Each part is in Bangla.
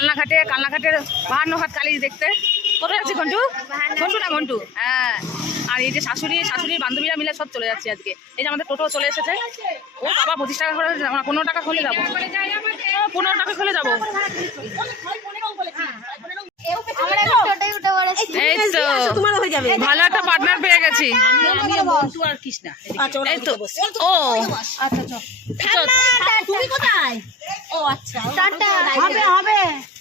কালনাঘাটের 52 হাত কালী দেখতে। কোথায় যাচ্ছি ঘন্টু? ঘন্টু না মন্টু? হ্যাঁ। আর এই যে শাশুড়ির বান্ধবীরা মিলে সব চলে যাচ্ছে আজকে। এই যে আমাদের টোটো চলে এসেছে। ও বাবা 25 টাকা করে, 15 টাকা হলে যাবো, 15 টাকা হলে যাবো। এই তো ভালো একটা পার্টনার পেয়ে গেছি। ও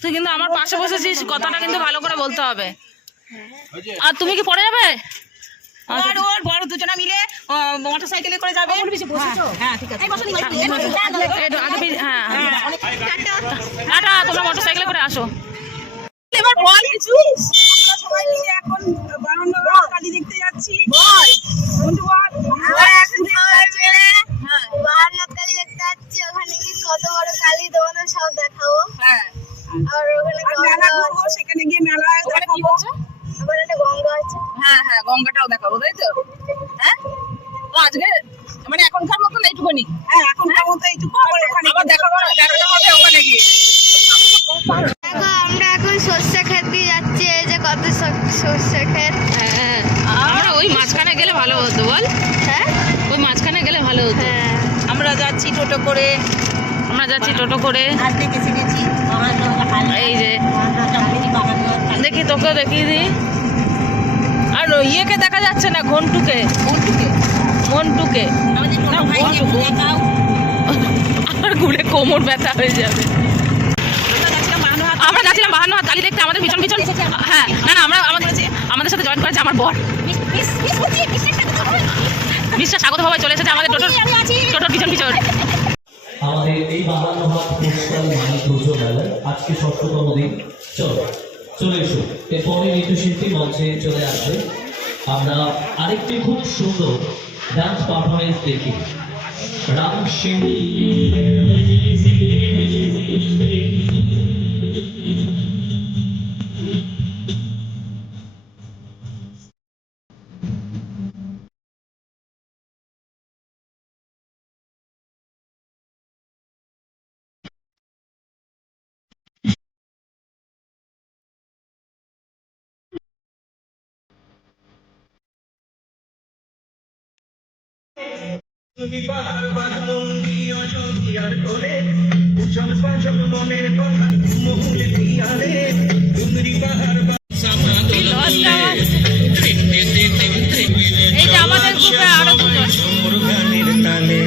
তুই কিন্তু আমার পাশে বসেছিস, কথাটা কিন্তু ভালো করে বলতে হবে। আর তুমি কি পড়ে যাবে? ওর বড় দুজনা মিলে মোটরসাইকেলে করে যাবে। হ্যাঁ ঠিক আছে, টাটা, তোমরা মোটরসাইকেলে করে আসো। এবার বল কিছু। আমরা সবাই মিলে এখন 52 কালী দেখতে যাচ্ছি। বল বন্ধু বল। আমরা এখন কালী দেখতে যাচ্ছি। ওখানে কি কত বড় কালী তোমাদের সব দেখাবো। হ্যাঁ, আর ওখানে মেলা ঘুরবো, সেখানে গিয়ে মেলা দেখাবো। আবার একটা গঙ্গা আছে। হ্যাঁ হ্যাঁ, গঙ্গাটাও দেখাবো, তাই তো? হ্যাঁ, তো আজকে মানে এখনকার মতন এইটুকুনি। হ্যাঁ, এখনকার মতো এইটুকু। আবার দেখাবো হবে ওখানে গিয়ে। দেখো আমরা এখন সর্ষে ক্ষেত দিয়ে যাচ্ছি। এই যে কত সর্ষে ক্ষেত। হ্যাঁ, আমরা ওই মাঝখানে গেলে ভালো হতো বল। হ্যাঁ, ওই মাঝখানে গেলে ভালো হতো। আমরা যাচ্ছি টোটো করে। আর দেখে গেছি। এই যে দেখি, তোকেও দেখিয়ে দিই। আর ইয়েকে দেখা যাচ্ছে না, মন্টুকে। আমার ঘুরে কোমর ব্যথা হয়ে যাবে। আমরা যাচ্ছিলাম 52 হাত কালী দেখতে। আমাদের পিছন হ্যাঁ, না আমরা আমাদের সাথে জয়েন করেছে আমার বর। বিশ্বাস স্বাগত ভাবে চলে এসেছে আমাদের টোটোর পিছন। আমাদের এই 52 হাত পোস্টাল মানি পুজো মেলায় আজকে 6তম দিন। চলে এসো। এরপরে নৃত্যশিল্পী মঞ্চে চলে আসবে। আমরা আরেকটি খুব সুন্দর ডান্স পারফরমেন্স দেখি। রাম সিং তুমি পাহাড় বাঁধবন্দি অযোধ্যার কোলে উজ্জ্বল পাঁচক মনের কথা মহুলে পিয়ারে তুমি পাহাড় এই যে আমাদের গ্রুপে আরো দুজন। গানের তালে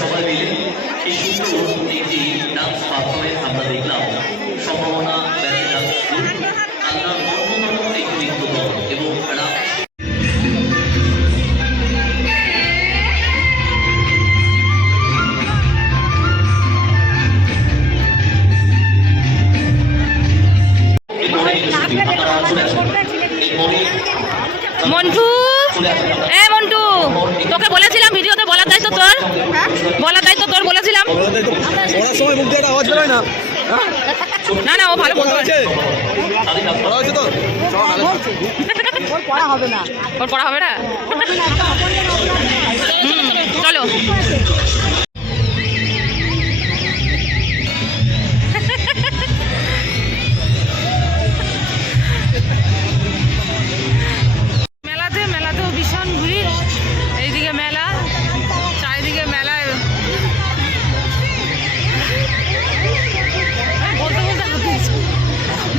সবাই মিলে এই সুন্দর একটি ডান্স পারফরমেন্স আমরা দেখলাম। সম্ভাবনা মন্টু, মন্টু, তোকে বলেছিলাম ভিডিওতে বলার দায়িত্ব তোর। বলেছিলাম। না ও ভালো বলতে পারে। ওর পড়া হবে না। চলো। মেলাতেও ভীষণ ভিড়। এইদিকে মেলা, চারিদিকে মেলায়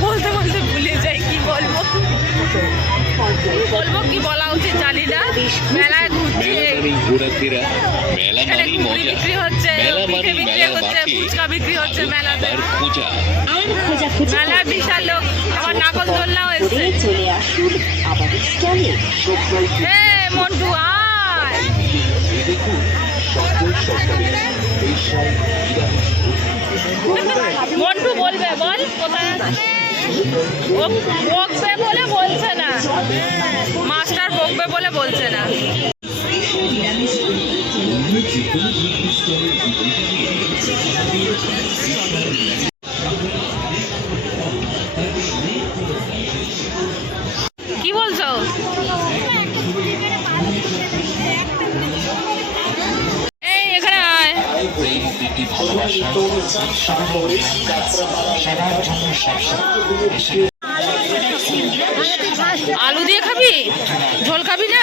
বলতে ভুলে যাই কি বলবো, কি বলা উচিত জানি না। মেলায় ঘুরছি, এখানে ঘুগনি বিক্রি হচ্ছে, ফুচকা বিক্রি হচ্ছে মেলাতে। মেলায় বিশাল লোক। আমার নাকল দোলনাও এসছে। মন্টু আয়। মন্টু বলবে, বল কোথায় বকবে বলে বলছে না, মাস্টার বকবে বলে বলছে না। কি বলছো? আলু দিয়ে খাবি, ঝোল খাবি না?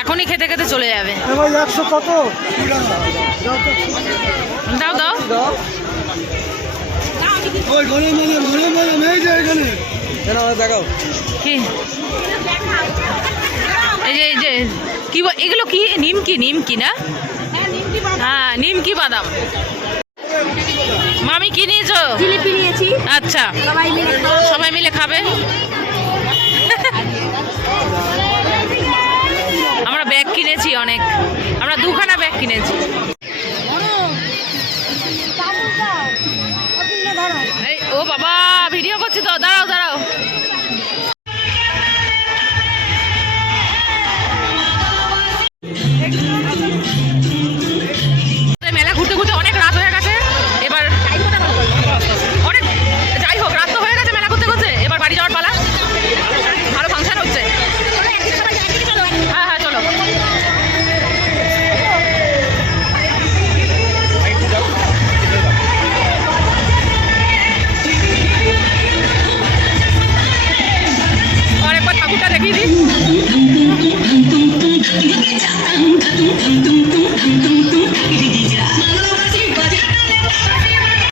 এখনই খেতে খেতে চলে যাবে। 100 কত? দাও দাও। ওই ঘরে এই যে এখানে দেখাও। কি এই যে কি এগুলো কি? নিমকি না? হ্যাঁ, নিমকি বাদাম। মামি কি নিয়েছো? জিলিপি নিয়েছি, আচ্ছা, সবাই মিলে খাবে। আমরা ব্যাগ কিনেছি অনেক, আমরা 2খানা ব্যাগ কিনেছি।